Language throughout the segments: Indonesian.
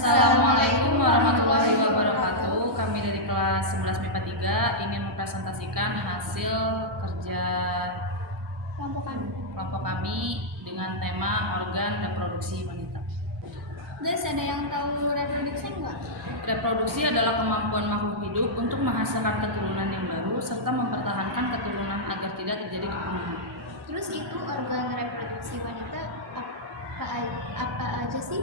Assalamualaikum warahmatullahi wabarakatuh. Kami dari kelas 11 MIPA 3 ingin mempresentasikan hasil kerja kelompok kami dengan tema organ reproduksi wanita. Guys, ada yang tahu reproduksi enggak? Reproduksi adalah kemampuan makhluk hidup untuk menghasilkan keturunan yang baru serta mempertahankan keturunan agar tidak terjadi kepunahan. Terus itu organ reproduksi wanita apa aja sih?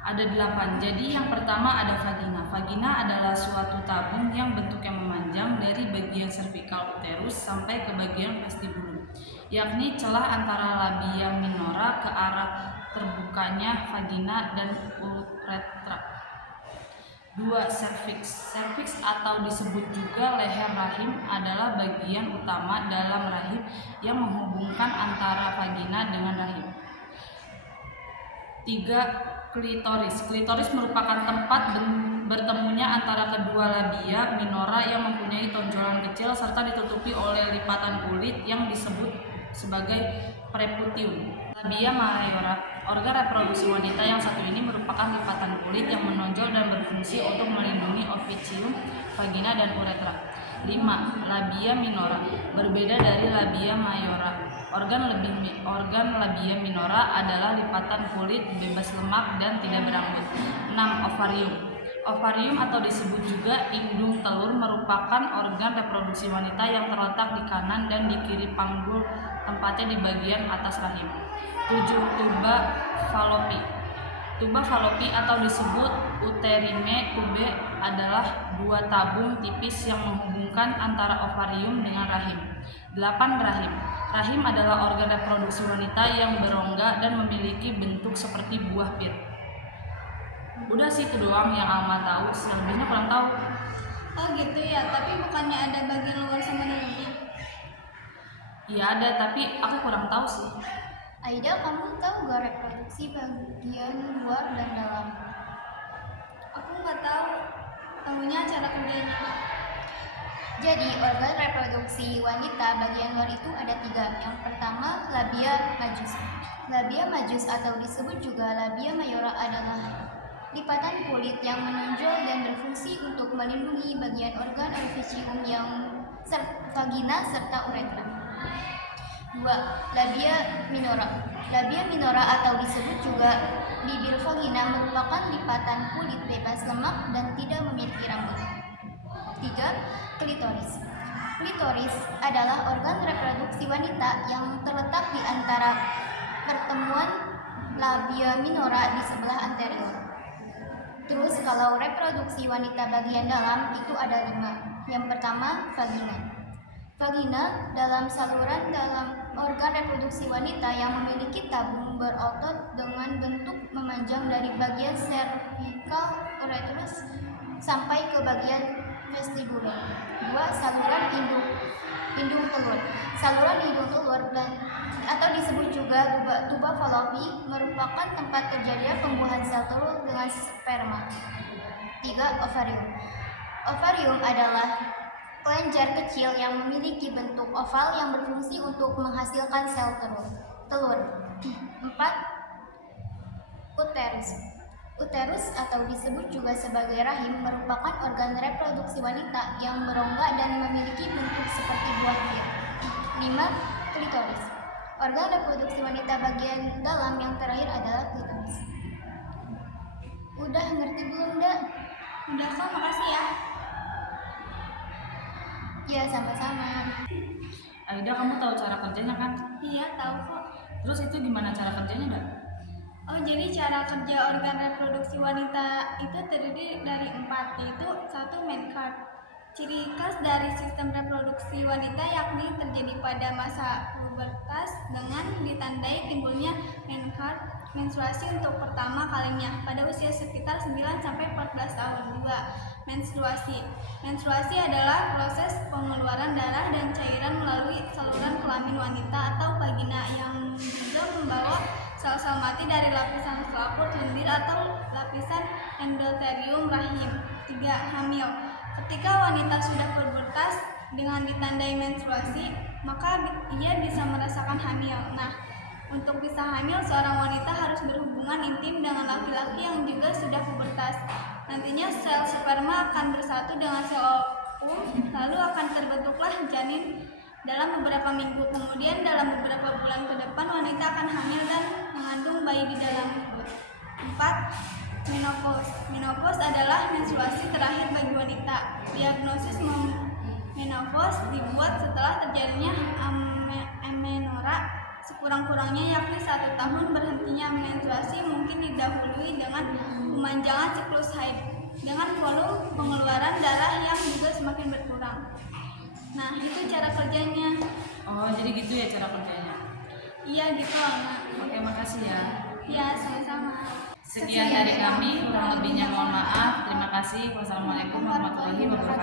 Ada 8. Jadi yang pertama ada vagina. Vagina adalah suatu tabung yang bentuknya memanjang dari bagian cervical uterus sampai ke bagian vestibulum, yakni celah antara labia minora ke arah terbukanya vagina dan uretra. 2. Cervix. Cervix atau disebut juga leher rahim adalah bagian utama dalam rahim yang menghubungkan antara vagina dengan rahim. 3. Klitoris. Klitoris merupakan tempat bertemunya antara kedua labia minora yang mempunyai tonjolan kecil serta ditutupi oleh lipatan kulit yang disebut sebagai preputium. Labia majora, organ reproduksi wanita yang satu ini merupakan lipatan kulit yang menonjol dan berfungsi untuk melindungi oficium, vagina, dan uretra. 5. Labia minora. Berbeda dari labia majora, organ labia minora adalah lipatan kulit bebas lemak dan tidak berambut. 6. Ovarium. Ovarium atau disebut juga indung telur merupakan organ reproduksi wanita yang terletak di kanan dan di kiri panggul, tempatnya di bagian atas rahim. 7. Tuba fallopi. Tuba fallopi atau disebut uterine tube adalah dua tabung tipis yang menghubungkan antara ovarium dengan rahim. 8. Rahim. Rahim adalah organ reproduksi wanita yang berongga dan memiliki bentuk seperti buah pir. Udah sih itu doang yang Alma tahu, selebihnya kurang tahu. Oh gitu ya, tapi bukannya ada bagian luar sama dalamnya? Iya ada, tapi aku kurang tahu sih. Aida, kamu tahu gak reproduksi bagian luar dan dalam? Aku nggak tahu. Tahunya cara kerjanya. Jadi organ reproduksi wanita bagian luar itu ada 3. Yang pertama labia majus. Labia majus atau disebut juga labia majora adalah lipatan kulit yang menonjol dan berfungsi untuk melindungi bagian organ orificium yang vagina serta uretra. 2. Labia minora. Labia minora atau disebut juga bibir vagina merupakan lipatan kulit bebas lemak dan tidak memiliki rambut. 3. Klitoris. Klitoris adalah organ reproduksi wanita yang terletak di antara pertemuan labia minora di sebelah anterior. Terus kalau reproduksi wanita bagian dalam itu ada 5. Yang pertama vagina. Vagina dalam saluran dalam organ reproduksi wanita yang memiliki tabung berotot dengan bentuk memanjang dari bagian cervical uterus sampai ke bagian vestibulum. 2. Saluran indung telur. Saluran indung telur atau disebut juga tuba fallopi merupakan tempat terjadinya pembuahan sel telur dengan sperma. 3. Ovarium. Ovarium adalah kelenjar kecil yang memiliki bentuk oval yang berfungsi untuk menghasilkan sel telur. 4. Uterus. Uterus atau disebut juga sebagai rahim merupakan organ reproduksi wanita yang berongga dan memiliki bentuk seperti buah pir. 5. Klitoris. Organ reproduksi wanita bagian dalam yang terakhir adalah klitoris. Udah ngerti belum, Dak? Udah kok, makasih ya. Ya, sama-sama. Aida, kamu tahu cara kerjanya kan? Iya, tahu kok. Terus itu gimana cara kerjanya, Dak? Oh, jadi cara kerja organ reproduksi wanita itu terdiri dari 4, yaitu 1. Main card. Ciri khas dari sistem reproduksi wanita yakni terjadi pada masa pubertas dengan ditandai timbulnya main card menstruasi untuk pertama kalinya pada usia sekitar 9-14 tahun. 2. Menstruasi. Menstruasi adalah proses pengeluaran darah dan cairan melalui saluran kelamin wanita atau vagina yang juga membawa sel-sel mati dari lapisan selaput lendir atau lapisan endothelium rahim. 3. Hamil. Ketika wanita sudah pubertas dengan ditandai menstruasi, maka ia bisa merasakan hamil. Nah, untuk bisa hamil, seorang wanita harus harus berhubungan intim dengan laki-laki yang juga sudah pubertas. Nantinya sel sperma akan bersatu dengan sel ovum, lalu akan terbentuklah janin. Dalam beberapa minggu kemudian, dalam beberapa bulan ke depan, wanita akan hamil dan mengandung bayi di dalam perut. 4. Menopause. Menopause adalah menstruasi terakhir bagi wanita. Diagnosis menopause dibuat setelah terjadinya amenorra sekurang-kurangnya yakni 1 tahun berhentinya menstruasi, mungkin didahului dengan pemanjangan siklus haid dengan volume pengeluaran darah yang juga semakin berkurang. Nah, itu cara kerjanya. Oh, jadi gitu ya cara kerjanya. Iya, gitu Alma. Oke, makasih ya. Ya, sama-sama. Sekian dari kami, kurang lebihnya mohon maaf. Terima kasih. Wassalamualaikum warahmatullahi wabarakatuh.